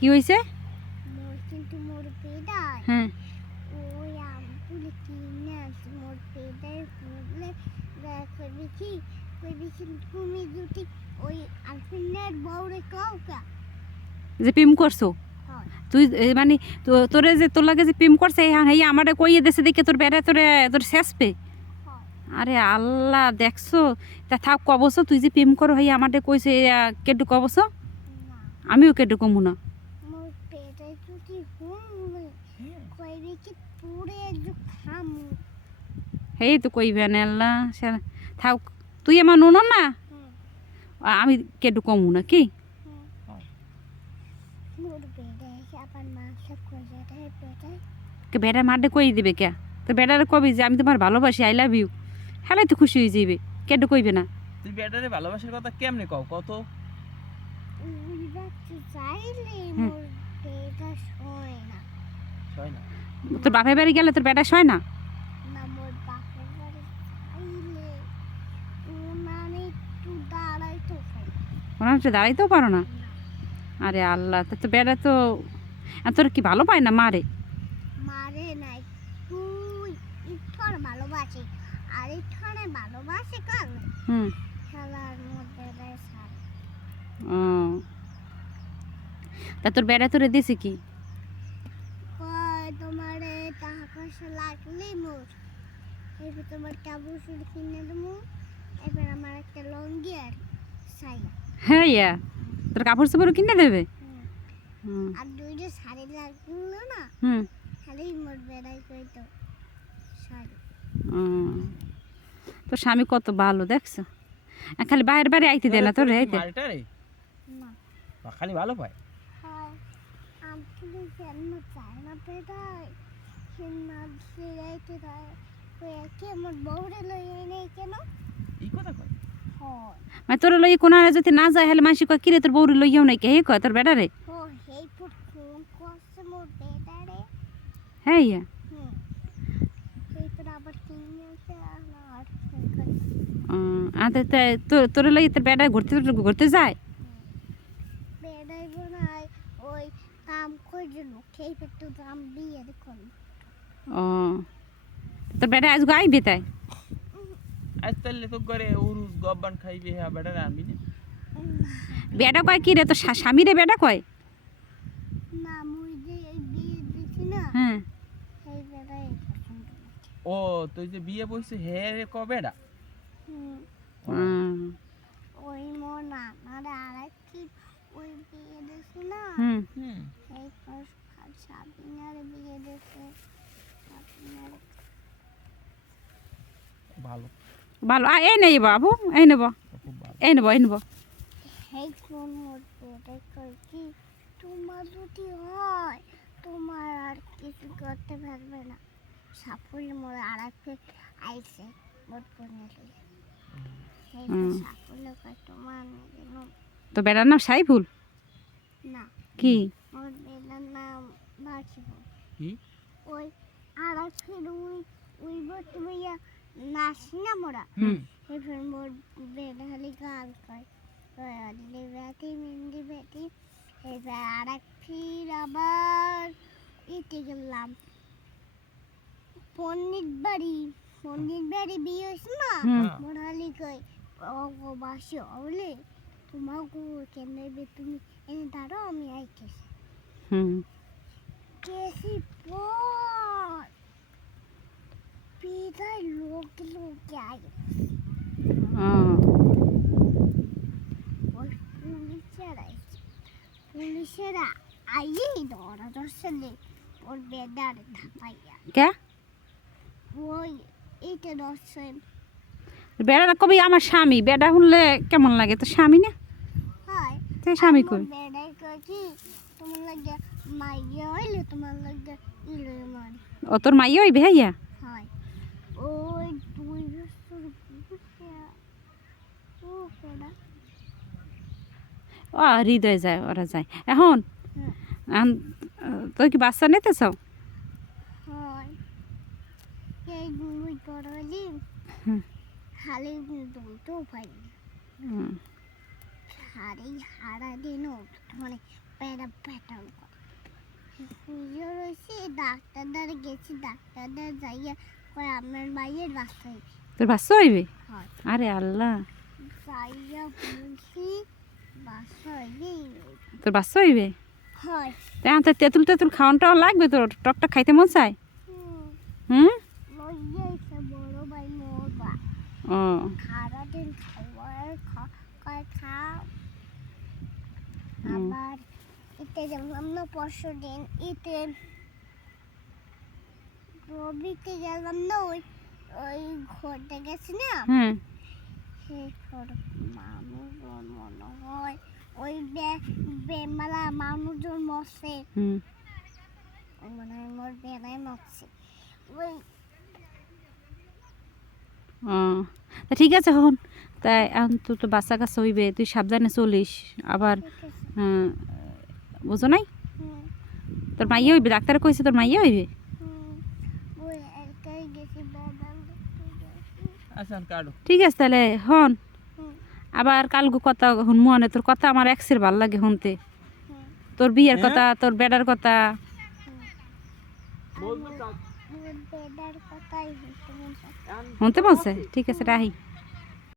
কি হয়েছে? মোর কিন্তু মোর পেদায় হ্যাঁ ওই আমগুলো কিনে আছে মোর পেদায় ফুলে করবি কি তুমি যদি ওই আলফিনের বউরে কাউ কা যে প্রেম করছো হয় তুই মানে তোরে যে তোর লাগে যে প্রেম করছে এই আমারে কইয়ে দেশে দেখে তোর বেড়া তোর শেষ পে। হয় আরে আল্লাহ দেখছো তা থাক কবছো তুই যে প্রেম করো ভাই আমারে কইছে কেটু কবছো না আমিও কেটু কমু না। মোর পেদায় যদি হুম কইবি কি পুরে যে খামু হেই তো কইবে না আল্লাহ থাক তুই আমার নুন না আমি কেটু কমু না কি মোর পেদায় আবার মাংস কষে দেয় পেদায় বেড়া মারডে কই দিবে কে তো বেড়ারে কবি যে আমি তোমার ভালোবাসি আই লাভ ইউ হেলাই তো খুশি হয়ে যাবে কেটু কইবে না। তুই বেটারে ভালোবাসার কথা কেমনে কও কত? উড়াতে চাইলে হুম। মোর পেদা হয় না হয় না। তোর বাপের বাড়ি গেলে তোর বেটা শয় না? না মোর বাপের বাড়ি চাইলে মানে একটু দাঁড়াইতে হয় ওরা হচ্ছে দাঁড়াইতেও পারো না। না আরে আল্লাহ তো বেড়া তো তোর কি ভালো পায় না মারে? মারে নাই তুই ইথর ভালোবাসি আর ইথরে ভালোবাসে কাল হুম খেলার মধ্যে দেয় সার ও তা তোর বেড়া তোরে দিছে কি? কয় তোমার টাকা পয়সা লাগলে মোর এবার তোমার কাপড় চুল কিনে দেবো এবার আমার একটা লঙ্গি আর সাইয়া হ্যাঁ ইয়া তোর কাপড় চোপড় কিনে দেবে? হুম। হুম আর দুইটা শাড়ি লাগলো না হুম খালি মোর বেড়াই কইতো শাড়ি তোর স্বামী কত ভালো দেখছো খালি বাইরের বাড়ি আইতে দেয় না তোর আইতে। মালটারে না খালি ভালো পায়। হয় আমি কিন্তু জন্ম চাই না বেড়াই সে না ফিরাইতে দেয় কই একে আমার বউরে লইয়ে নেই কেন এই কথা কয়। হয় মানে তোর লই কোন যদি না যায় হলে মাসি কয় কিরে তোর বউরে লইয়াও নাই কে হে কয় তোর বেড়া রে? ও হেই পুট ফোন করছে মোর বেড়ারে হ্যাঁ ইয়া হুম সেই তোর আবার কিনে আসে আর তোর লই তোর বেড়া ঘুরতে যায়? বেড়াই বোনাই ওই কাম করে জন্য খেয়ে পেটু দাম দিয়ে দেখুন ও তোর বেড়া আজ আইবে তাই? আজ তাহলে তো করে উরুস গব্বান খাইবে হ্যাঁ বেটারে আনবি না। বেড়া কয় কি রে তোর স্বামী রে বেড়া কয়? না মুই যে বিয়ে দিছি না হ্যাঁ সেই বেড়াই পছন্দ করে। ও তুই যে বিয়ে বইছে হে রে ক বেটা? হুম ওই মোর নানারে আরেকটি ওই বিয়ে দিছি না হুম হুম সেই সাবিনারে বিয়ে দিছে সাবিনারে ভালো ভালো এই নেই বাবু এই নেব খুব ভালো। এই নেব সেই কোন মোর বেড়াই কই কি তোমার যদি হয় তোমার আর কিছু করতে পারবে না সাফল্য মোর আরেকটি আইছে মোর বোনে লইয়া সেই সাফল্য কয় তোমার যেন তো বেড়ার নাম সাইফুল? না কি মোর বেড়ার নাম বাঁচিব কি ওই আরেকটি ওই বলতে ভাইয়া নাচি না মোরা হুম এবার মোর বেড়া খালি গান কয় অলি বেটি মিন্দি বেটি এবার আরেকটি আবার ইতে গেলাম পন্ডিত বাড়ি বিয়ে হয়েছে না হুম মোরালি কয় বাসি হলে তোমাকে কেন তুমি এনে দাঁড়াও আমি আইতেছি হুম কেসি পর বিদায় লোকে আগে ওই পুলিশেরা আইয়ে ধরা ধরছে ওর বেডারে থাপাইয়া কে ওই এইটা ধরছে বেড়া কবি আমার স্বামী বেড়া শুনলে কেমন লাগে তো স্বামী না হয় তো স্বামী কই বেডাই কয় কি তোমার লাগে মাইয়া হইলে তোমার লাগে ইলে মারি ও তোর মাই ওই ভাইয়া হয় ওই 2 বছর বুঝিয়া ও কেডা ও হৃদয় যায় ওরা যায় এখন তুই কি বাচ্চা নিতে চাও? হয় এই দুই করলি হুম। খালি দুটো পাই হুম। হাড়ি হারা দিন মানে পেটা পেটাম শুয়ে রয়েছি ডাক্তারদার গেছি ডাক্তারদার যাইয়া কয় আমার মায়ের বাচ্চা হইবে তোর বাচ্চা হইবে হয় আরে আল্লাহ যাইয়া বলছি বাচ্চা হইবে তোর বাচ্চা হইবে হয় তাই তো তেঁতুল তেঁতুল খাওয়ানটাও লাগবে তোর টকটা খাইতে মন চায় হুম লইয়া এসে বড় ভাই মোর বা ও সারাদিন খাওয়ার কয় খাও আবার এতে গেলাম না পরশু দিন এতে রবিতে গেলাম না ওই ওই ঘুরতে গেছি না হ্যাঁ সেই মানুষজন মনে হয় ওই বেমালা মানুষজন মরছে হুম ওই মনে হয় মোর বেনায় মরছে ওই ও তা ঠিক আছে হন তাই এখন তো তো বাচ্চা কাছে হইবে তুই সাবধানে চলিস আবার বুঝো নাই হুম, তোর মাইয়া হইবে ডাক্তারে কইছে তোর মাইয়া হইবে হুম, ওই একাই গেছি বেড়াল দেখতে গেছি আচ্ছা কাটো ঠিক আছে তাহলে হন হুম, আবার কালগু কথা শুনমু অনে তোর কথা আমার এক্সের ভাল লাগে শুনতে হুম, তোর বিয়ের হ্যাঁ? কথা তোর বেডার কথা বলবো তা মোর বেড়ার কথাই হইতে মন চায়। শুনতে বলছে ঠিক আছে রাহি